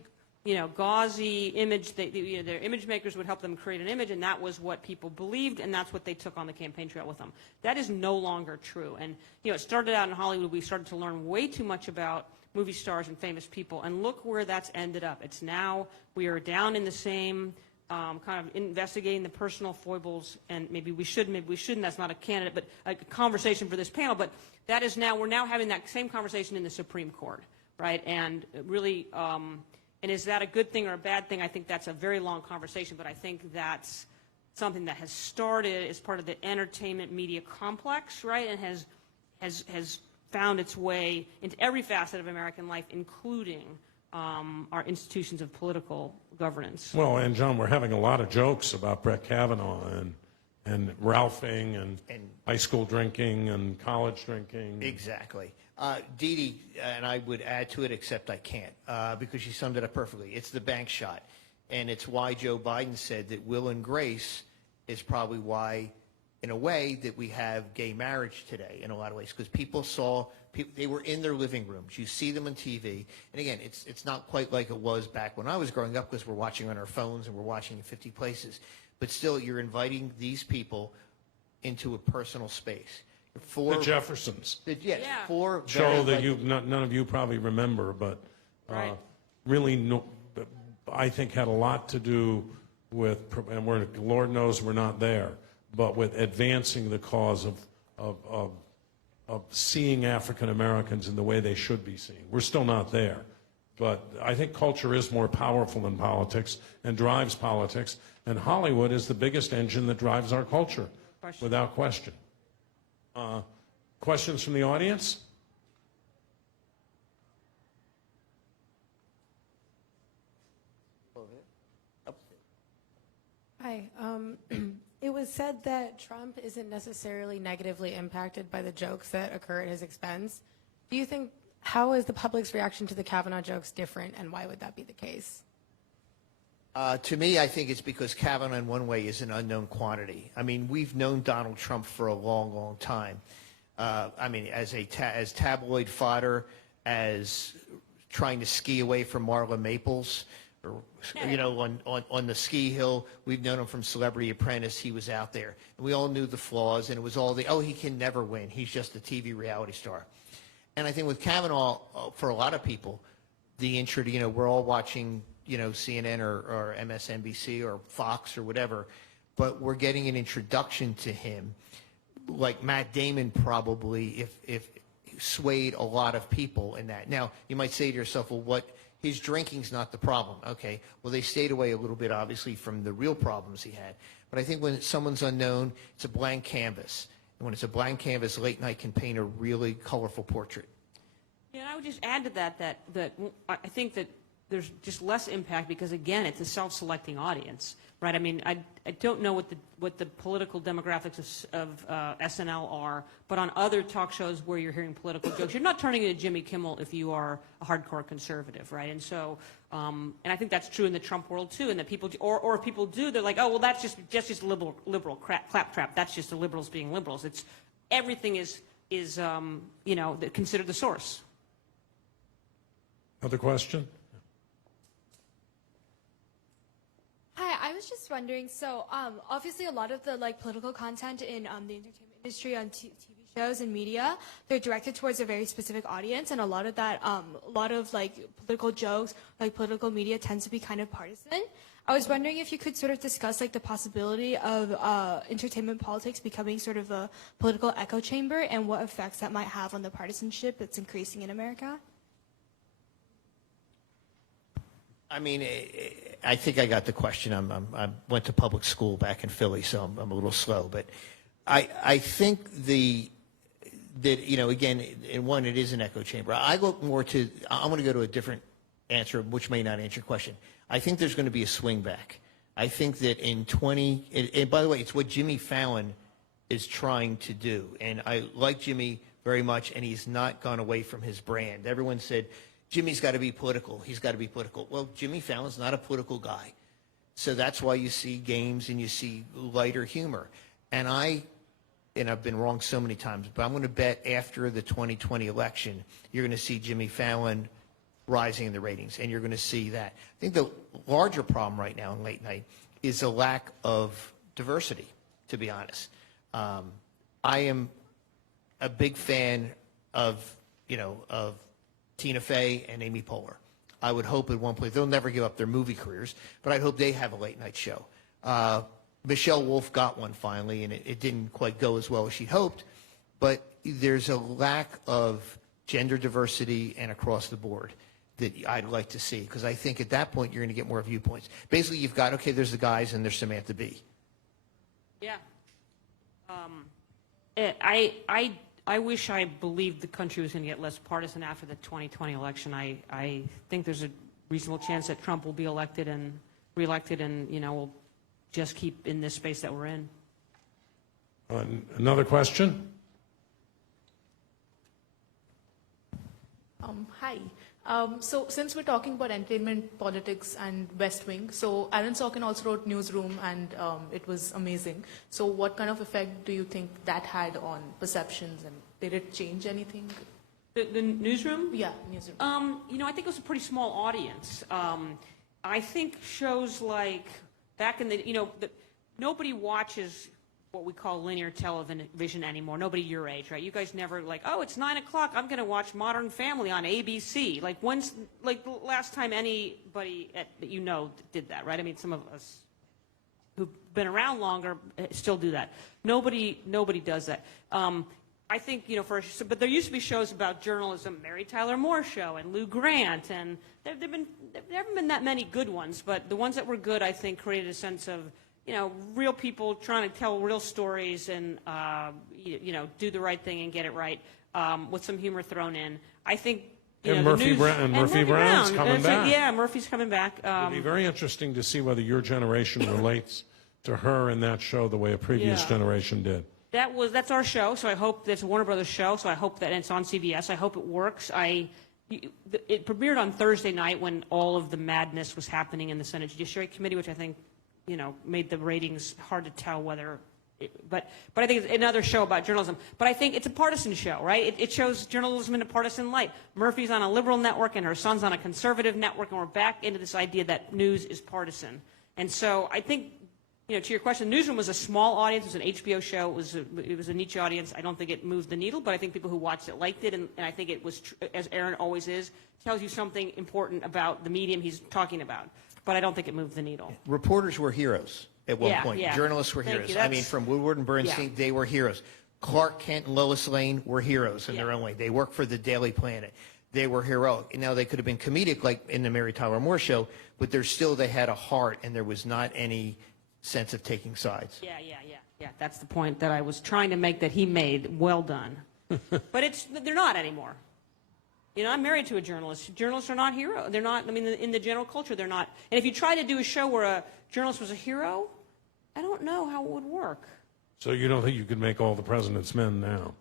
gauzy image. Their image makers would help them create an image, and that was what people believed, and that's what they took on the campaign trail with them. That is no longer true. And, it started out in Hollywood. We started to learn way too much about movie stars and famous people, and look where that's ended up. It's now, we are down in the same kind of investigating the personal foibles, and maybe we shouldn't, that's not a candidate, but a conversation for this panel, but that is now, we're now having that same conversation in the Supreme Court, right? And really, and is that a good thing or a bad thing? I think that's a very long conversation, but I think that's something that has started as part of the entertainment media complex, right, and has found its way into every facet of American life, including our institutions of political governance. Well, and John, we're having a lot of jokes about Brett Kavanaugh and Ralphing and high school drinking and college drinking. Exactly. Dee Dee, and I would add to it, except I can't, because she summed it up perfectly. It's the bank shot. And it's why Joe Biden said that Will and Grace is probably why, in a way, that we have gay marriage today in a lot of ways, because people saw, they were in their living rooms. You see them on TV. And again, it's not quite like it was back when I was growing up, because we're watching on our phones and we're watching in 50 places. But still, you're inviting these people into a personal space. The Jeffersons. Four show that none of you probably remember, but right. really, I think had a lot to do with, and Lord knows we're not there, but with advancing the cause of seeing African Americans in the way they should be seen. We're still not there, but I think culture is more powerful than politics and drives politics, and Hollywood is the biggest engine that drives our culture, without question. Questions from the audience? Hi. It was said that Trump isn't necessarily negatively impacted by the jokes that occur at his expense. Do you think, how is the public's reaction to the Kavanaugh jokes different, and why would that be the case? To me, I think it's because Kavanaugh, in one way, is an unknown quantity. I mean, we've known Donald Trump for a long, long time. I mean, as tabloid fodder, as trying to ski away from Marla Maples, or, on the ski hill. We've known him from Celebrity Apprentice. He was out there. And we all knew the flaws, and it was all he can never win. He's just a TV reality star. And I think with Kavanaugh, for a lot of people, the intro to, we're all watching, CNN or MSNBC or Fox or whatever, but we're getting an introduction to him, like Matt Damon probably, if swayed a lot of people in that. Now, you might say to yourself, well, his drinking's not the problem. Okay, well, they stayed away a little bit, obviously, from the real problems he had. But I think when someone's unknown, it's a blank canvas. And when it's a blank canvas, late night can paint a really colorful portrait. Yeah, and I would just add to that I think that there's just less impact because, again, it's a self-selecting audience, right? I mean, I don't know what the political demographics of SNL are, but on other talk shows where you're hearing political jokes, you're not turning into Jimmy Kimmel if you are a hardcore conservative, right? And so, and I think that's true in the Trump world too, and that people, or if people do, they're like, oh, well, that's just liberal claptrap. That's just the liberals being liberals. It's everything is you know, considered the source. Other question? Hi, I was just wondering, so obviously a lot of the political content in the entertainment industry on TV shows and media, they're directed towards a very specific audience, and a lot of that, a lot of political jokes, political media tends to be kind of partisan. I was wondering if you could sort of discuss the possibility of entertainment politics becoming sort of a political echo chamber and what effects that might have on the partisanship that's increasing in America. I mean, I think I got the question. I went to public school back in Philly, so I'm a little slow. But I think that, you know, again, in one, it is an echo chamber. I look more to, I'm going to go to a different answer, which may not answer your question. I think there's going to be a swing back. I think that in and by the way, it's what Jimmy Fallon is trying to do. And I like Jimmy very much, and he's not gone away from his brand. Everyone said, Jimmy's got to be political. He's got to be political. Well, Jimmy Fallon's not a political guy. So that's why you see games and you see lighter humor. And I've been wrong so many times, but I'm going to bet after the 2020 election, you're going to see Jimmy Fallon rising in the ratings, and you're going to see that. I think the larger problem right now in late night is a lack of diversity, to be honest. I am a big fan of Tina Fey and Amy Poehler. I would hope at one point, they'll never give up their movie careers, but I'd hope they have a late night show. Michelle Wolf got one finally, and it didn't quite go as well as she'd hoped, but there's a lack of gender diversity and across the board that I'd like to see, because I think at that point you're going to get more viewpoints. Basically, you've got, okay, there's the guys and there's Samantha Bee. Yeah. I wish I believed the country was going to get less partisan after the 2020 election. I think there's a reasonable chance that Trump will be elected and reelected, and we'll just keep in this space that we're in. Another question? Hi. So since we're talking about entertainment, politics, and West Wing, so Aaron Sorkin also wrote Newsroom, and it was amazing. So what kind of effect do you think that had on perceptions, and did it change anything? The Newsroom? Yeah, Newsroom. I think it was a pretty small audience. I think shows like back in the, nobody watches what we call linear television anymore. Nobody your age, right? You guys never oh, it's 9 o'clock. I'm going to watch Modern Family on ABC. When's the last time anybody that did that, right? I mean, some of us who've been around longer still do that. Nobody does that. I think but there used to be shows about journalism, Mary Tyler Moore Show and Lou Grant, and there haven't been that many good ones, but the ones that were good, I think, created a sense of real people trying to tell real stories and, do the right thing and get it right, with some humor thrown in. I think, and Murphy Brown's coming back. Yeah, Murphy's coming back. It'll be very interesting to see whether your generation relates to her in that show the way a previous generation did. That's our show, so I hope that's a Warner Brothers show, so I hope that it's on CBS. I hope it works. It premiered on Thursday night when all of the madness was happening in the Senate Judiciary Committee, which I think made the ratings hard to tell whether, but I think it's another show about journalism. But I think it's a partisan show, right? It shows journalism in a partisan light. Murphy's on a liberal network and her son's on a conservative network, and we're back into this idea that news is partisan. And so I think, to your question, Newsroom was a small audience. It was an HBO show. It was a niche audience. I don't think it moved the needle, but I think people who watched it liked it, and I think it was, as Aaron always is, tells you something important about the medium he's talking about. But I don't think it moved the needle. Reporters were heroes at one point. Yeah. Journalists were heroes. I mean, from Woodward and Bernstein, they were heroes. Clark Kent and Lois Lane were heroes in their own way. They worked for the Daily Planet. They were heroic. And now they could have been comedic like in the Mary Tyler Moore Show, but they had a heart, and there was not any sense of taking sides. Yeah. That's the point that I was trying to make that he made. Well done. But they're not anymore. You know, I'm married to a journalist. Journalists are not heroes. They're not, I mean, in the general culture, they're not. And if you try to do a show where a journalist was a hero, I don't know how it would work. So you don't think you could make All the President's Men now?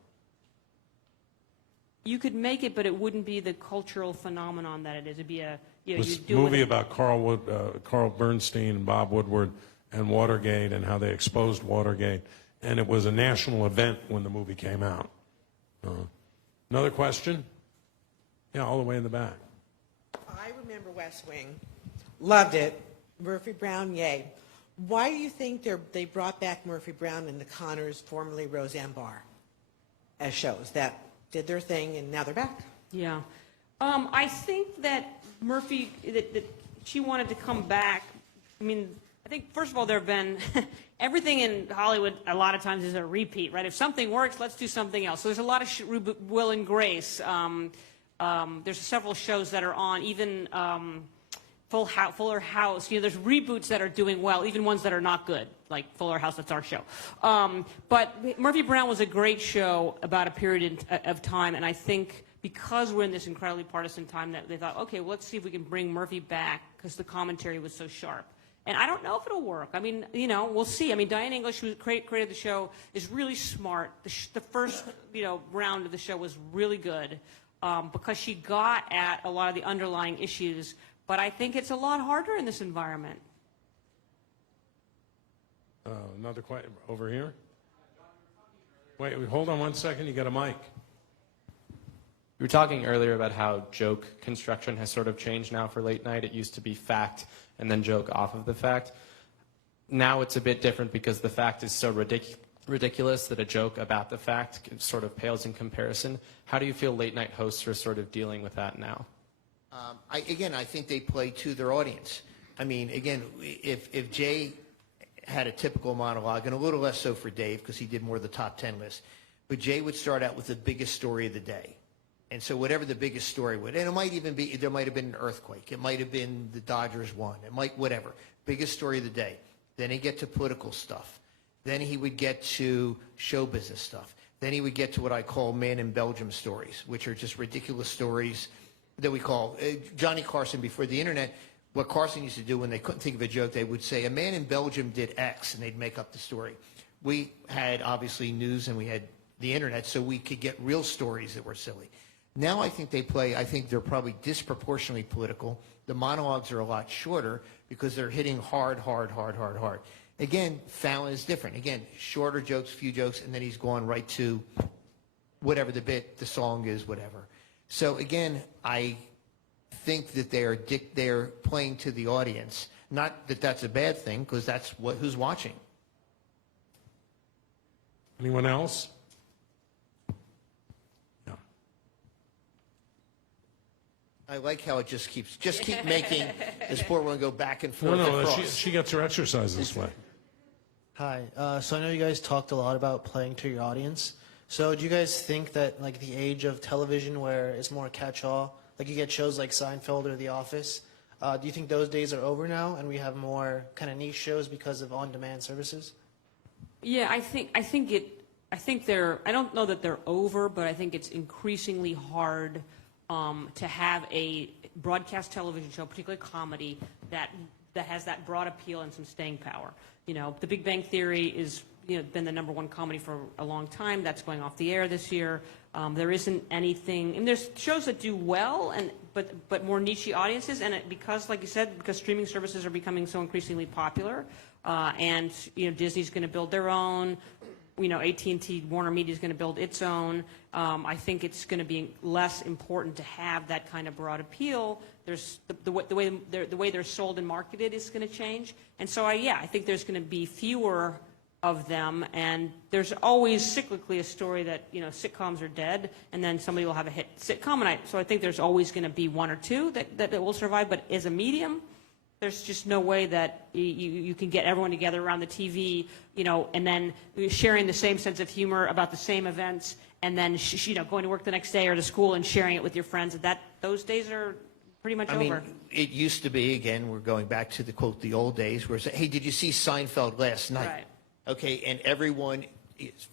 You could make it, but it wouldn't be the cultural phenomenon that it is. It'd be a, you know, This you do movie it. about Carl Bernstein and Bob Woodward and Watergate and how they exposed Watergate. And it was a national event when the movie came out. Another question? Yeah, all the way in the back. I remember West Wing. Loved it. Murphy Brown, yay. Why do you think they brought back Murphy Brown and the Connors, formerly Roseanne Barr, as shows that did their thing and now they're back? Yeah. I think that Murphy, that she wanted to come back. I mean, I think, first of all, there have been, everything in Hollywood a lot of times is a repeat, right? If something works, let's do something else. So there's a lot of Will and Grace. There's several shows that are on, even Fuller House. You know, there's reboots that are doing well, even ones that are not good, like Fuller House, that's our show. But Murphy Brown was a great show about a period of time, and I think because we're in this incredibly partisan time that they thought, okay, well, let's see if we can bring Murphy back because the commentary was so sharp. And I don't know if it'll work. I mean, you know, we'll see. I mean, Diane English, who created the show, is really smart. The first, you know, round of the show was really good because she got at a lot of the underlying issues. But I think it's a lot harder in this environment. Another question over here. Wait, hold on one second. You got a mic. You were talking earlier about how joke construction has sort of changed now for late night. It used to be fact and then joke off of the fact. Now it's a bit different because the fact is so ridiculous that a joke about the fact sort of pales in comparison. How do you feel late night hosts are sort of dealing with that now? I think they play to their audience. I mean, again, if Jay had a typical monologue, and a little less so for Dave because he did more of the top 10 list, but Jay would start out with the biggest story of the day. And so whatever the biggest story would, and it might even be, there might have been an earthquake. It might have been the Dodgers won. It might, whatever. Biggest story of the day. Then he'd get to political stuff. Then he would get to show business stuff. Then he would get to what I call man in Belgium stories, which are just ridiculous stories that we call, Johnny Carson before the internet, what Carson used to do when they couldn't think of a joke, they would say, a man in Belgium did X, and they'd make up the story. We had, obviously, news, and we had the internet, so we could get real stories that were silly. Now I think they're probably disproportionately political. The monologues are a lot shorter because they're hitting hard. Again, Fallon is different. Again, shorter jokes, few jokes, and then he's gone right to whatever the bit, the song is, whatever. So again, I think that they're playing to the audience. Not that that's a bad thing, because that's who's watching. Anyone else? I like how it just keep making this poor one go back and forth. No, across. she gets her exercise this way. Hi. So I know you guys talked a lot about playing to your audience. So do you guys think that like the age of television where it's more catch-all, like you get shows like Seinfeld or The Office, do you think those days are over now and we have more kind of niche shows because of on-demand services? Yeah, I don't know that they're over, but I think it's increasingly hard to have a broadcast television show, particularly comedy, that has that broad appeal and some staying power. You know, The Big Bang Theory is, you know, been the #1 comedy for a long time. That's going off the air this year. There isn't anything, and there's shows that do well, but more niche audiences, and because, like you said, because streaming services are becoming so increasingly popular, and you know, Disney's going to build their own. You know, AT&T, Warner Media is going to build its own. I think it's going to be less important to have that kind of broad appeal. There's the way they're sold and marketed is going to change, and so I think there's going to be fewer of them, and there's always cyclically a story that, you know, sitcoms are dead, and then somebody will have a hit sitcom, and so I think there's always going to be one or two that will survive. But as a medium, there's just no way that you can get everyone together around the TV, you know, and then sharing the same sense of humor about the same events, and then you know, going to work the next day or to school and sharing it with your friends. Those days are pretty much over. I mean, it used to be, again, we're going back to the quote, the old days, where it's, hey, did you see Seinfeld last night? Right. Okay, and everyone,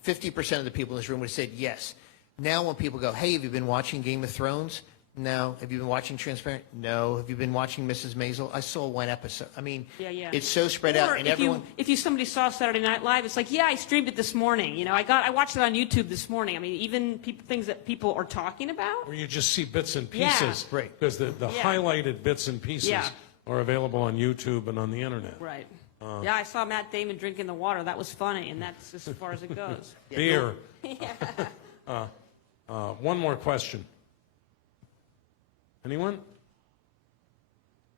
50% of the people in this room would have said yes. Now when people go, hey, have you been watching Game of Thrones? No. Have you been watching Transparent? No. Have you been watching Mrs. Maisel? I saw one episode. I mean, Yeah. it's so spread out, Or and if everyone. somebody saw Saturday Night Live, it's like, yeah, I streamed it this morning. You know, I watched it on YouTube this morning. I mean, even things that people are talking about. Where you just see bits and Yeah. pieces. Right. Because the Yeah. highlighted bits and pieces Yeah. are available on YouTube and on the internet. Right. Yeah, I saw Matt Damon drinking the water. That was funny, and that's as far as it goes. Beer. One more question. Anyone?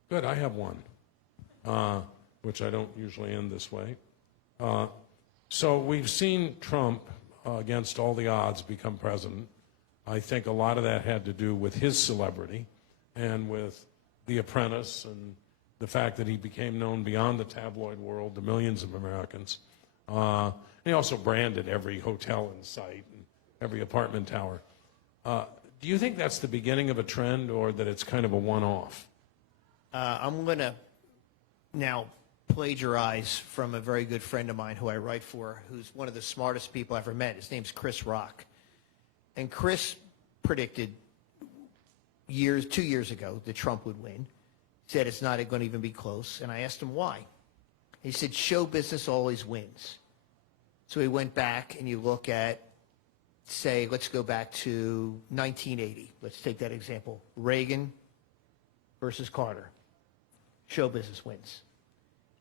Good, I have one, which I don't usually end this way. So we've seen Trump, against all the odds, become president. I think a lot of that had to do with his celebrity and with The Apprentice and the fact that he became known beyond the tabloid world to millions of Americans. He also branded every hotel in sight and every apartment tower. Do you think that's the beginning of a trend, or that it's kind of a one-off? I'm going to now plagiarize from a very good friend of mine who I write for, who's one of the smartest people I've ever met. His name's Chris Rock. And Chris predicted 2 years ago that Trump would win. Said it's not going to even be close. And I asked him why. He said, show business always wins. So he went back, and you look at, say, let's go back to 1980. Let's take that example. Reagan versus Carter. Show business wins.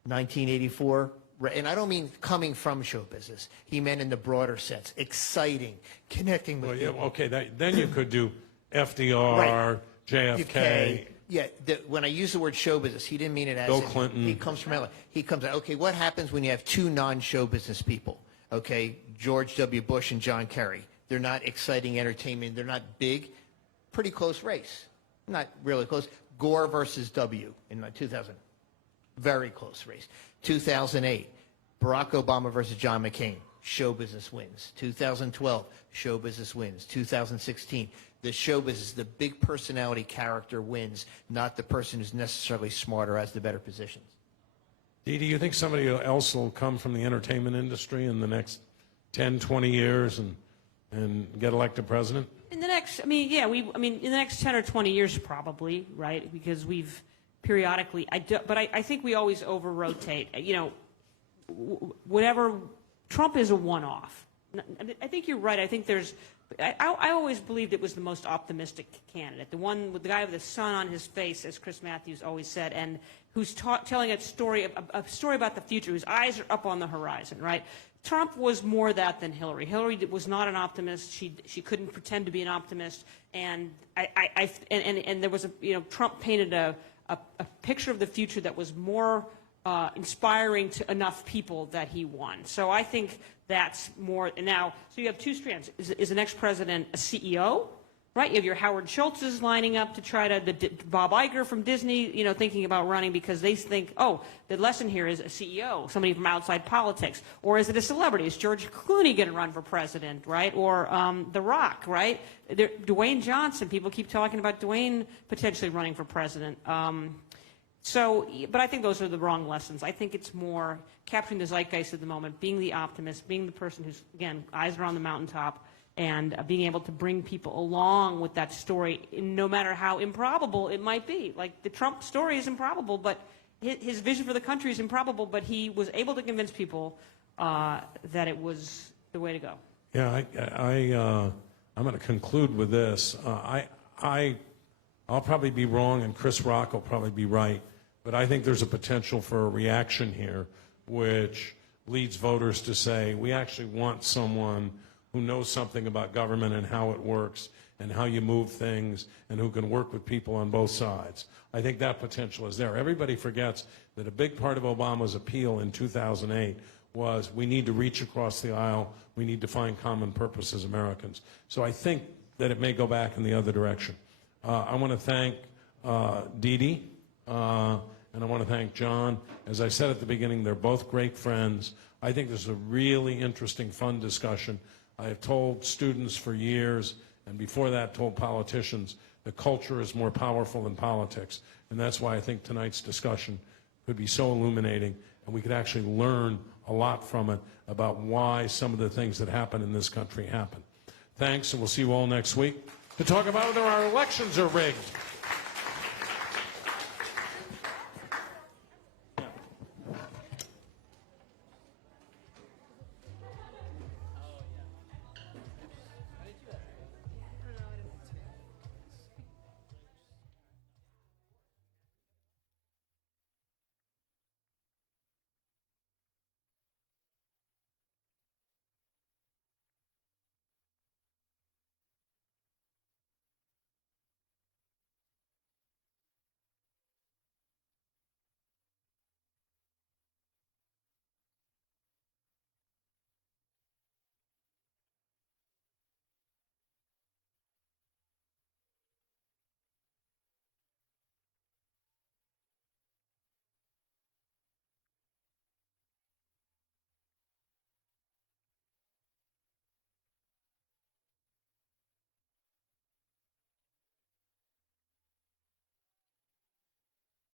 1984, and I don't mean coming from show business. He meant in the broader sense, exciting, connecting with people. Okay, then you could do FDR, Right. JFK. Yeah, when I use the word show business, he didn't mean it as Bill in- Clinton. He comes from LA. He comes out, okay, what happens when you have two non-show business people? Okay, George W. Bush and John Kerry. They're not exciting entertainment. They're not big. Pretty close race. Not really close. Gore versus W in 2000. Very close race. 2008, Barack Obama versus John McCain. Show business wins. 2012, show business wins. 2016, the show business, the big personality character wins, not the person who's necessarily smarter, has the better positions. Dee, do you think somebody else will come from the entertainment industry in the next 10, 20 years and get elected president? In the next, in the next 10 or 20 years, probably, right? Because we've periodically, but I think we always over-rotate. You know, whatever, Trump is a one-off. I think you're right. I think I always believed it was the most optimistic candidate, the one with the guy with the sun on his face, as Chris Matthews always said, and who's telling a story about the future, whose eyes are up on the horizon, right? Trump was more that than Hillary. Hillary was not an optimist. She couldn't pretend to be an optimist, and there was Trump painted a picture of the future that was more inspiring to enough people that he won. So I think that's more. And now, so you have two strands. Is the next president a CEO? Right, you have your Howard Schultzes lining up to try to, Bob Iger from Disney, thinking about running because they think, oh, the lesson here is a CEO, somebody from outside politics. Or is it a celebrity? Is George Clooney going to run for president, right? Or The Rock, right? Dwayne Johnson, people keep talking about Dwayne potentially running for president. But I think those are the wrong lessons. I think it's more capturing the zeitgeist of the moment, being the optimist, being the person who's, again, eyes are on the mountaintop, and being able to bring people along with that story, no matter how improbable it might be. Like, the Trump story is improbable, but his vision for the country is improbable, but he was able to convince people that it was the way to go. Yeah, I'm going to conclude with this. I'll probably be wrong, and Chris Rock will probably be right, but I think there's a potential for a reaction here which leads voters to say, we actually want someone who knows something about government and how it works and how you move things and who can work with people on both sides. I think that potential is there. Everybody forgets that a big part of Obama's appeal in 2008 was we need to reach across the aisle, we need to find common purpose as Americans. So I think that it may go back in the other direction. I want to thank Dee Dee, and I want to thank John. As I said at the beginning, they're both great friends. I think this is a really interesting, fun discussion. I have told students for years, and before that told politicians, that culture is more powerful than politics. And that's why I think tonight's discussion could be so illuminating, and we could actually learn a lot from it about why some of the things that happen in this country happen. Thanks, and we'll see you all next week. to talk about whether our elections are rigged,